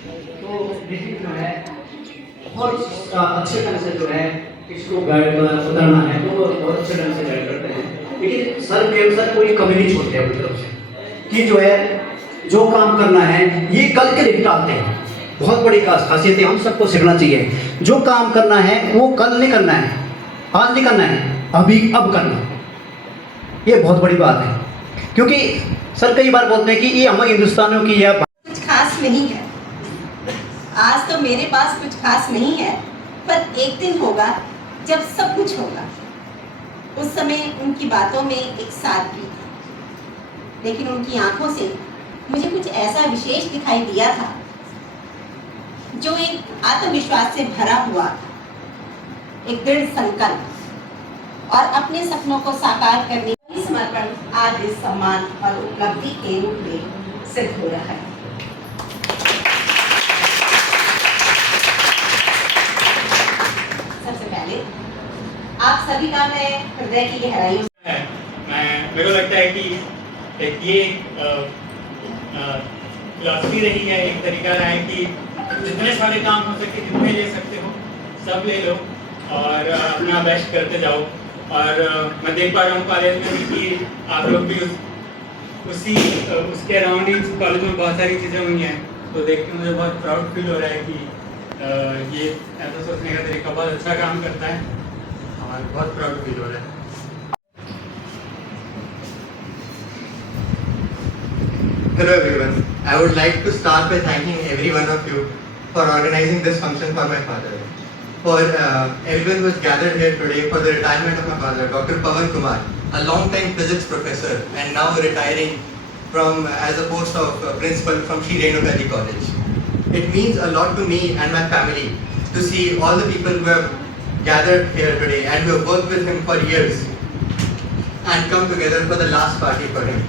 तो डिस्ट्रिक्ट जो है बहुत अच्छे ढंग से जो है इसको गाइड उतरना है तो वो बहुत अच्छे ढंग से गाइड करते हैं। लेकिन सर प्रेम सर कोई कमी नहीं छोड़ते अपनी तरफ से कि जो है जो काम करना है ये कल के लिए टालते हैं। बहुत बड़ी खासियत है, हम सबको सीखना चाहिए। जो काम करना है वो कल नहीं करना है, आज नहीं करना है, अभी अब करना। ये बहुत बड़ी बात है, क्योंकि सर कई बार बोलते हैं कि ये हम हिंदुस्तानियों की यह कुछ खास नहीं है। आज तो मेरे पास कुछ खास नहीं है, पर एक दिन होगा जब सब कुछ होगा। उस समय उनकी बातों में एक सादगी थी, लेकिन उनकी आंखों से मुझे कुछ ऐसा विशेष दिखाई दिया था जो एक आत्मविश्वास से भरा हुआ था, एक दृढ़ संकल्प और अपने सपनों को साकार करने का समर्पण आज इस सम्मान और उपलब्धि के रूप में सिद्ध हो रहा है। सबसे पहले आप सभी का मैं हृदय की गहराइयों से मेरे को लगता है कि एक ये फिलॉसफी रही है, एक तरीका रहा है कि जितने सारे काम हो सके जितने ले सकते हो सब ले लो और अपना बेस्ट करते जाओ। और मैं देख पा रहा हूँ कॉलेज में भी कि आप लोग भी उसके अराउंड ही कॉलेज में बहुत सारी चीज़ें हुई हैं, तो देख के मुझे बहुत प्राउड फील हो रहा है कि ये ऐसा सोचने का तरीका बहुत अच्छा काम करता है और बहुत प्राउड फील हो रहा है। Hello everyone. I would like to start by thanking every one of you for organizing this function for my father. For everyone who has gathered here today for the retirement of my father, Dr. Pawan Kumar, a long-time physics professor and now retiring from as a post of principal from Sri Renukadi College. It means a lot to me and my family to see all the people who have gathered here today and who have worked with him for years and come together for the last party for him.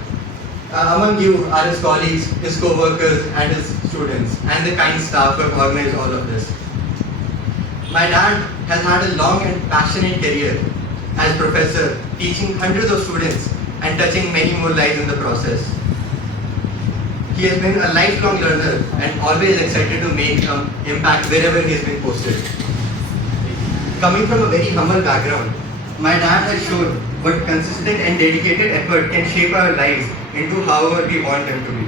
Among you are his colleagues, his co-workers and his students and the kind staff who have organized all of this. My dad has had a long and passionate career as professor, teaching hundreds of students and touching many more lives in the process. He has been a lifelong learner and always excited to make an impact wherever he has been posted. Coming from a very humble background, my dad has shown what consistent and dedicated effort can shape our lives into however we want them to be.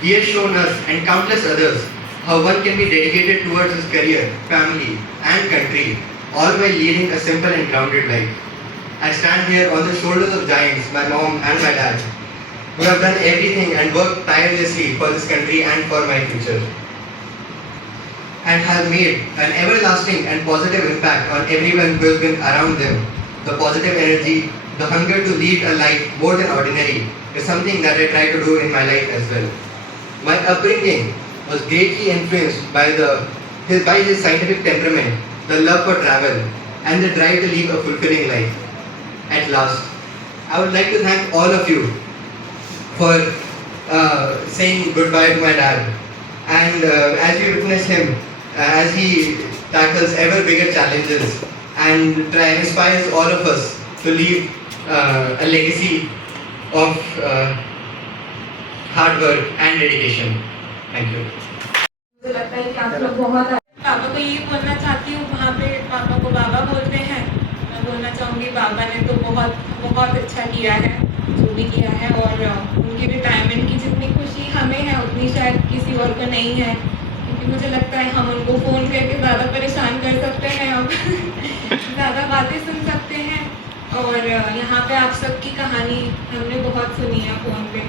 He has shown us and countless others how one can be dedicated towards his career, family and country, all while leading a simple and grounded life. I stand here on the shoulders of giants, my mom and my dad, who have done everything and worked tirelessly for this country and for my future, and have made an everlasting and positive impact on everyone who has been around them. The positive energy, the hunger to lead a life more than ordinary is something that I try to do in my life as well. My upbringing was greatly influenced by his scientific temperament, the love for travel, and the drive to live a fulfilling life. At last, I would like to thank all of you for saying goodbye to my dad. And as you witness him, as he tackles ever bigger challenges and inspires all of us to leave a legacy of hard work and dedication. Thank you. मुझे लगता है कि आप लोग बहुत पापा को ये बोलना चाहती हूँ, वहाँ पे पापा को बाबा बोलते हैं, मैं बोलना चाहूँगी बाबा ने तो बहुत बहुत अच्छा किया है जो भी किया है, और उनकी रिटायरमेंट की जितनी खुशी हमें है उतनी शायद किसी और को नहीं है, क्योंकि मुझे लगता है हम उनको फ़ोन करके ज़्यादा परेशान कर सकते हैं और ज़्यादा बातें सुन सकते हैं। और यहाँ पे आप सबकी कहानी हमने बहुत सुनी है फ़ोन पे।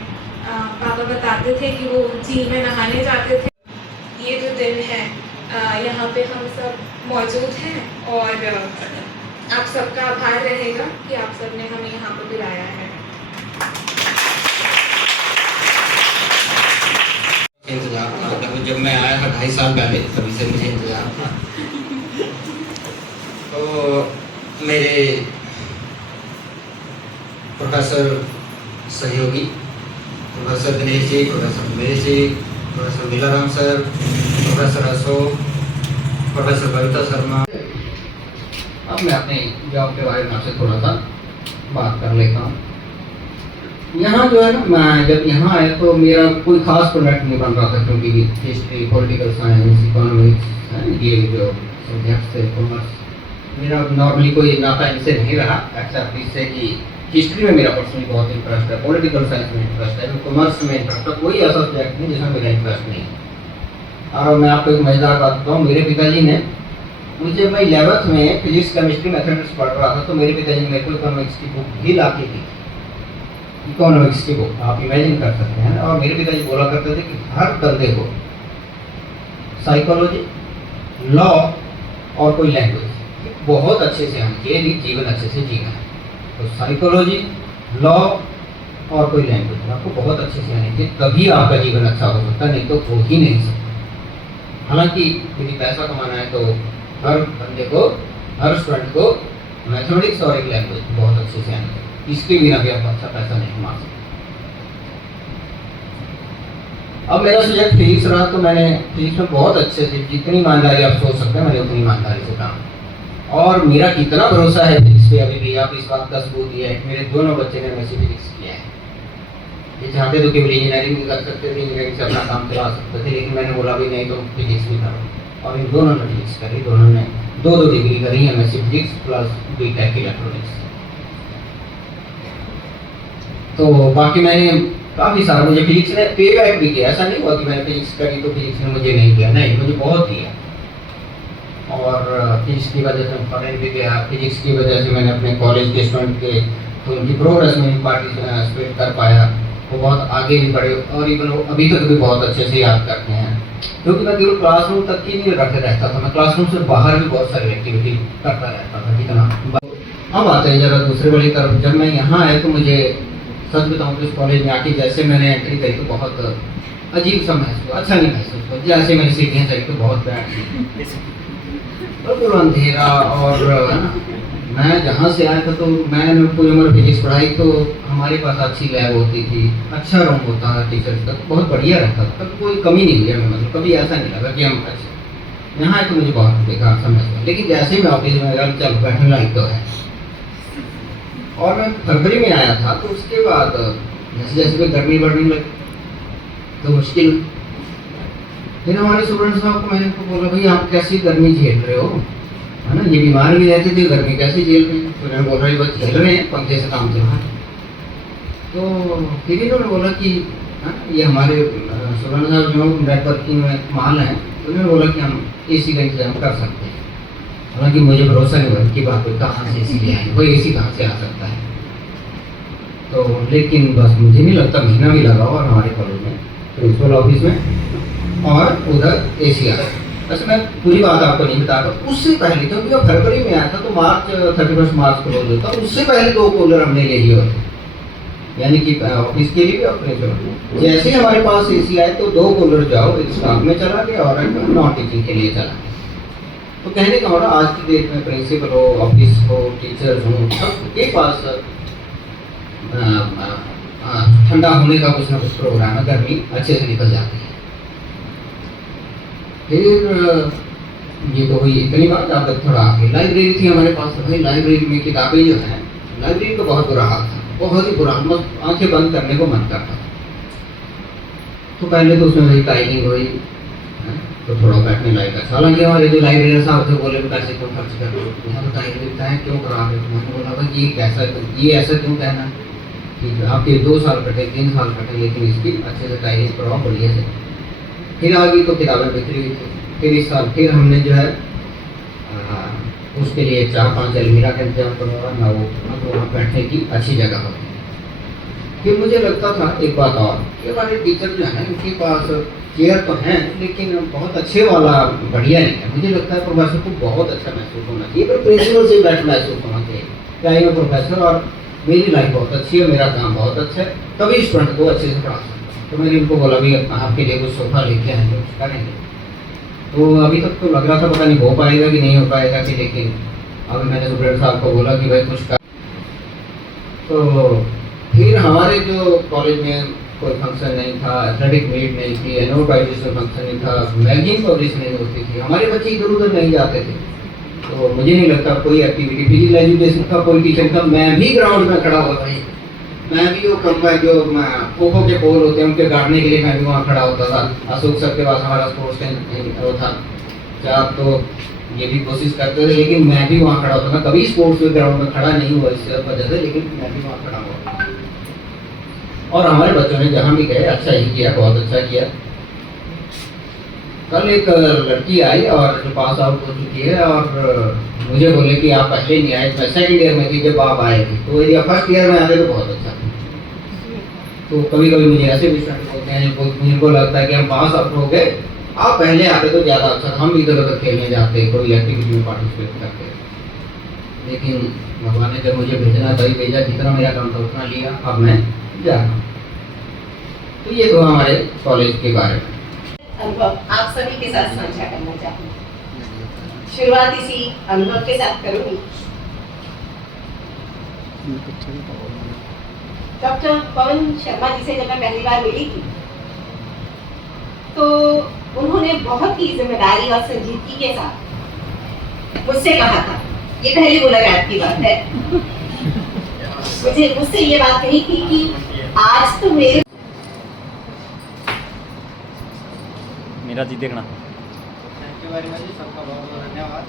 पापा बताते थे कि वो झील में नहाने जाते थे। ये जो दिन है यहाँ पे हम सब मौजूद हैं और आप सबका आभार रहेगा कि आप सब ने हमें यहाँ पर बुलाया है। इंतजार था, जब मैं आया था 2.5 साल पहले, तभी से मुझे इंतजार था। तो मेरे प्रोफेसर सहयोगी professor Dinesh ji, professor Umesh ji, professor Milaram sir, professor Ashok, professor Kavita Sharma. अब मैं अपने जॉब के बारे में आपसे थोड़ा सा बात कर लेता हूँ। यहाँ जो है ना, मैं जब यहाँ आया तो मेरा कोई खास प्रोडक्ट नहीं बन रहा था, क्योंकि हिस्ट्री, पॉलिटिकल साइंस, इकोनॉमिक्स, ये जो सब्जेक्ट्स थे, कॉमर्स, मेरा नॉर्मली कोई नाता इनसे नहीं रहा, एक्सेप्ट इससे कि हिस्ट्री में मेरा पर्सनली बहुत इंटरेस्ट है, पॉलिटिकल साइंस में इंटरेस्ट है, कॉमर्स में इंटरेस्ट है, कोई ऐसा सब्जेक्ट नहीं जिसमें मेरा इंटरेस्ट नहीं है। और मैं आपको एक मजेदार बात बताऊँ, मेरे पिताजी ने मुझे, मैं 11th में फिजिक्स, केमिस्ट्री, मैथमेटिक्स पढ़ रहा था, तो मेरे पिताजी ने मेरे को इकोनॉमिक्स की बुक भी ला के दी, इकोनॉमिक्स की बुक, आप इमेजिन कर सकते हैं। और मेरे पिताजी बोला करते थे कि हर बंदे को साइकोलॉजी, लॉ और कोई लैंग्वेज बहुत अच्छे से आनी चाहिए, जीवन अच्छे से जीना है। तो साइकोलॉजी, लॉ और कोई लैंग्वेज आपको बहुत अच्छे से आनी चाहिए, तभी आपका जीवन अच्छा हो सकता है, नहीं तो हो ही नहीं सकता। हालांकि यदि पैसा कमाना है तो हर बंदे को, हर स्टूडेंट को मैथमेटिक्स और एक लैंग्वेज बहुत अच्छे से आनी चाहिए, इसके बिना भी आप अच्छा पैसा नहीं कमा सकते। अब मेरा सब्जेक्ट फिजिक्स रहा, तो मैंने फिजिक्स में बहुत अच्छे से, जितनी ईमानदारी आप सोच सकते हैं, मैंने उतनी ईमानदारी से काम। और मेरा कितना भरोसा है फिजिक्स पे, अभी भी आप इस बात का सबूत दिया है कि मेरे दोनों बच्चे ने वैसे फिजिक्स किया है। ये चाहते तो केवल इंजीनियरिंग भी कर सकते थे, इंजीनियरिंग से अपना काम चला सकते थे, लेकिन मैंने बोला भी नहीं, तो फिजिक्स भी करो। और इन दोनों ने फिजिक्स करी, दोनों ने दो डिग्री करी है, MSc physics plus BTech electronics. तो बाकी मैंने काफ़ी सारा, मुझे फिजिक्स ने पे बैक भी किया, ऐसा नहीं हुआ कि मैंने फिजिक्स करी तो फिजिक्स ने मुझे नहीं दिया, नहीं, मुझे बहुत दिया। और फिजिक्स की वजह से फॉरेन भी गया, फिजिक्स की वजह से मैंने अपने कॉलेज के स्टूडेंट के, तो उनकी प्रोग्रेस में पार्टिसिपेट कर पाया, वो बहुत आगे भी बढ़े, और इवन वो अभी तक भी बहुत अच्छे से याद करते हैं। क्योंकि मैं केवल क्लासरूम तक ही नहीं रहता था, मैं क्लासरूम से बाहर भी बहुत सारी एक्टिविटी करता रहता था, कितना। अब आते हैं जरा दूसरे वाली तरफ, जब मैं यहाँ आया तो मुझे सच बताऊँ तो इस कॉलेज में आके जैसे मैंने एंट्री करी तो बहुत अजीब सा महसूस हुआ, अच्छा नहीं महसूस हुआ। जैसे मैंने सीढ़ियाँ चढ़ी तो बहुत बैठ और अंधेरा, और मैं जहाँ से आया था तो मैंने पूरी उम्र फिजिक्स पढ़ाई, तो हमारे पास अच्छी लैब होती थी, अच्छा रूम होता था, टीचर्स का बहुत बढ़िया रहता था, कभी कोई कमी नहीं हुई हमें, मतलब कभी ऐसा नहीं लगा कि हम अच्छे। यहाँ तो मुझे बहुत बेकार समझ हुआ, लेकिन जैसे ही मैं ऑफिस में गया, चल बैठने लायक तो है। और मैं फरवरी में आया था, तो उसके बाद जैसे जैसे भी गर्मी बढ़ने लगी तो मुश्किल। फिर हमारे सुब्रत साहब को मैंने बोला, भाई आप कैसी गर्मी झेल रहे हो, है ना, ये बीमार भी रहते थे, गर्मी कैसे झेल रहे हैं? तो मैंने बोल रहा बस झेल रहे हैं, पंखे से काम चला रहे। तो फिर इन्होंने बोला कि ये हमारे सुब्रत साहब जो नेटवर्किंग में माल हैं, तो उन्होंने बोला कि हम AC का इंतजाम कर सकते हैं। हालांकि मुझे भरोसा नहीं हुआ कि बात कहाँ से AC ले आए, कोई AC कहाँ से आ सकता है। तो लेकिन बस मुझे नहीं लगता महीना भी लगा और हमारे कॉलेज में प्रिंसिपल ऑफिस में और उधर AC आ गया। वैसे मैं पूरी बात आपको नहीं बता रहा, उससे पहले, क्योंकि जब फरवरी में आया था तो मार्च 31 मार्च को क्लोज होता, उससे पहले 2 कूलर हमने ले लिए होते, यानी कि ऑफिस के लिए भी और प्रिंसिपल। जैसे ही हमारे पास AC आए तो 2 कूलर जाओ, एक स्टाफ में चला गया और एक नॉन टीचिंग के लिए चला। तो कहने का मतलब आज की डेट में प्रिंसिपल हो, ऑफिस हो, टीचर्स हो, सबके पास ठंडा होने का कुछ ना कुछ प्रोग्राम है, गर्मी अच्छे से निकल जाती है। फिर ये तो हुई इतनी बात। अब थोड़ा आगे लाइब्रेरी थी हमारे पास, तो भाई लाइब्रेरी में किताबें जो हैं, लाइब्रेरी का बहुत बुरा हाल था, बहुत ही बुरा, मतलब आंखें बंद करने को मन करता था। तो पहले तो उसमें वही टाइमिंग हुई, तो थोड़ा बैठने लायक था। हालांकि हमारे जो लाइब्रेरियन साहब थे बोले पैसे क्यों खर्च कर रहे हो, यहाँ बताइए लिखता है क्यों करा रहे हो। मैंने बोला भाई ये ऐसा क्यों कहना कि आपके 2 साल कटे, 3 साल कटे, लेकिन इसकी अच्छे से टाइमिंग कराओ बढ़िया से। फिर आ गई तो किताबें बिक्री हुई थी। फिर इस साल फिर हमने जो है उसके लिए 4-5 अलमीरा का इंतजाम करवाया ना, वो वहाँ बैठने की अच्छी जगह होती। फिर मुझे लगता था एक बात और कि हमारे टीचर जो हैं उनके पास चेयर तो हैं, लेकिन बहुत अच्छे वाला बढ़िया नहीं है। मुझे लगता है प्रोफेसर को बहुत अच्छा महसूस होना चाहिए, पर प्रिंसिपल से बैठ महसूस होना चाहिए क्या मैं प्रोफेसर और मेरी लाइफ बहुत अच्छी है, मेरा काम बहुत अच्छा है, तभी स्टूडेंट को अच्छे से पढ़ा सकता। तो मैंने उनको बोला भी आपके लिए कुछ सोफा लेके आएंगे, कुछ करेंगे। तो अभी तक तो लग रहा था पता नहीं हो पाएगा कि नहीं हो पाएगा कि, लेकिन अभी मैंने सुब्रत साहब को बोला कि भाई कुछ कर। तो फिर हमारे जो कॉलेज में कोई फंक्शन नहीं था, एथलेटिक मीट नहीं थी, एनुअल प्राइजेशन फंक्शन नहीं था, मैगजीन पब्लिश नहीं होती थी, हमारे बच्चे इधर उधर नहीं जाते थे। तो मुझे नहीं लगता कोई एक्टिविटी, फिजिकल एजुकेशन का कोई टीचर था, मैं भी ग्राउंड में खड़ा हुआ था, मैं भी वो कंपनी जो खो के पोल होते हैं उनके गाड़ने के लिए मैं भी वहाँ खड़ा होता था। अशोक सर के पास हमारा स्पोर्ट्स वो था चार, तो ये भी कोशिश करते थे, लेकिन मैं भी वहाँ खड़ा होता था। कभी स्पोर्ट्स ग्राउंड में खड़ा नहीं हुआ इस वजह से, लेकिन मैं भी वहाँ खड़ा हुआ। और हमारे बच्चों ने जहाँ भी गए अच्छा ही किया, बहुत अच्छा किया। कल एक लड़की आई और जो पास आउट हो चुकी है और मुझे बोले कि आप पहले नहीं आए, मैं सेकंड ईयर में थी जब आप आए थे, तो यदि आप फर्स्ट ईयर में आते तो बहुत अच्छा। तो कभी कभी मुझे ऐसे भी स्टूडेंट बोलते हैं जिनको लगता है कि हम पास आउट हो गए, आप पहले आते तो ज़्यादा अच्छा, हम भी इधर उधर खेलने जाते, कोई एक्टिविटी में पार्टिसिपेट करते। लेकिन भगवान ने जब मुझे भेजना तभी भेजा, जितना मेरा काम था उतना लिया, अब मैं जा रहा हूँ। तो ये तो हमारे कॉलेज के बारे में अनुभव आप सभी के साथ साझा करना चाहूँगी। शुरुआत इसी अनुभव के साथ करूँगी। डॉक्टर पवन शर्मा जी से जब मैं पहली बार मिली थी तो उन्होंने बहुत ही जिम्मेदारी और संजीदगी के साथ मुझसे कहा था, ये पहली मुलाकात की बात है, मुझसे ये बात कही थी कि आज तो मेरे मेरा जी देखना। थैंक यू वेरी मच, सबका बहुत बहुत धन्यवाद।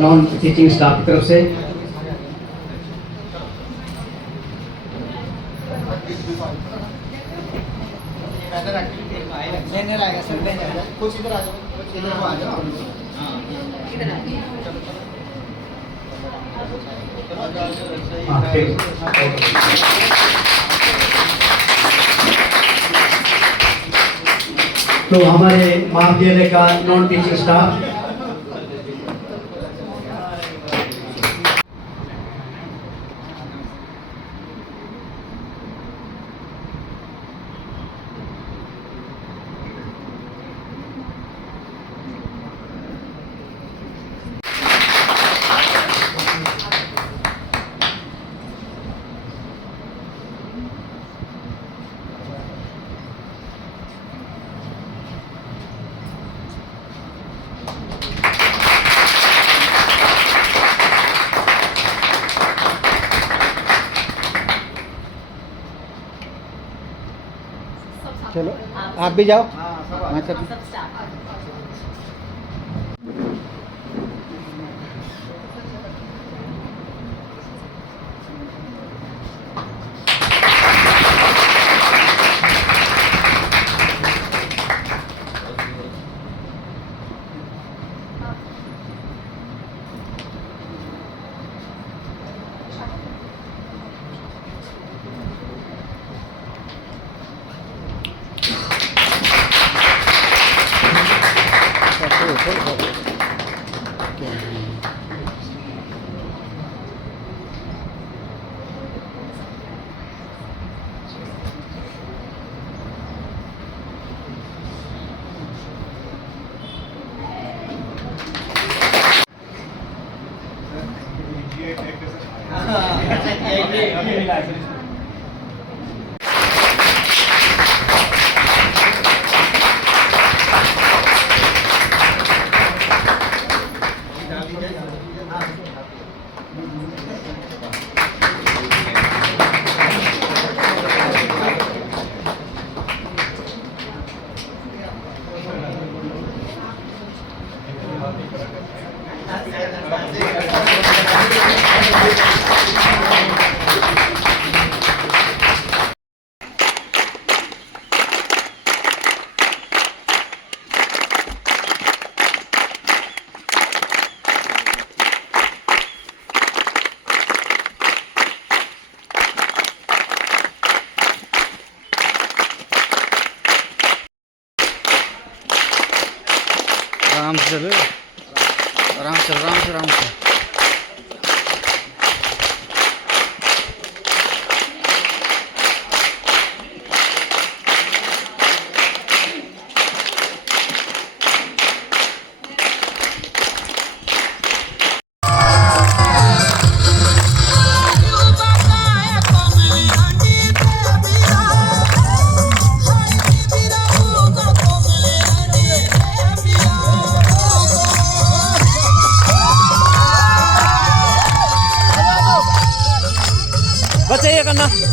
नॉन टीचिंग स्टाफ की तरफ से हाँ, ठीक है। तो हमारे महाविद्यालय का नॉन टीचिंग स्टाफ चलो आप भी जाओ। हाँ, सब आराम से चलो, आराम से आराम से आराम से। करना।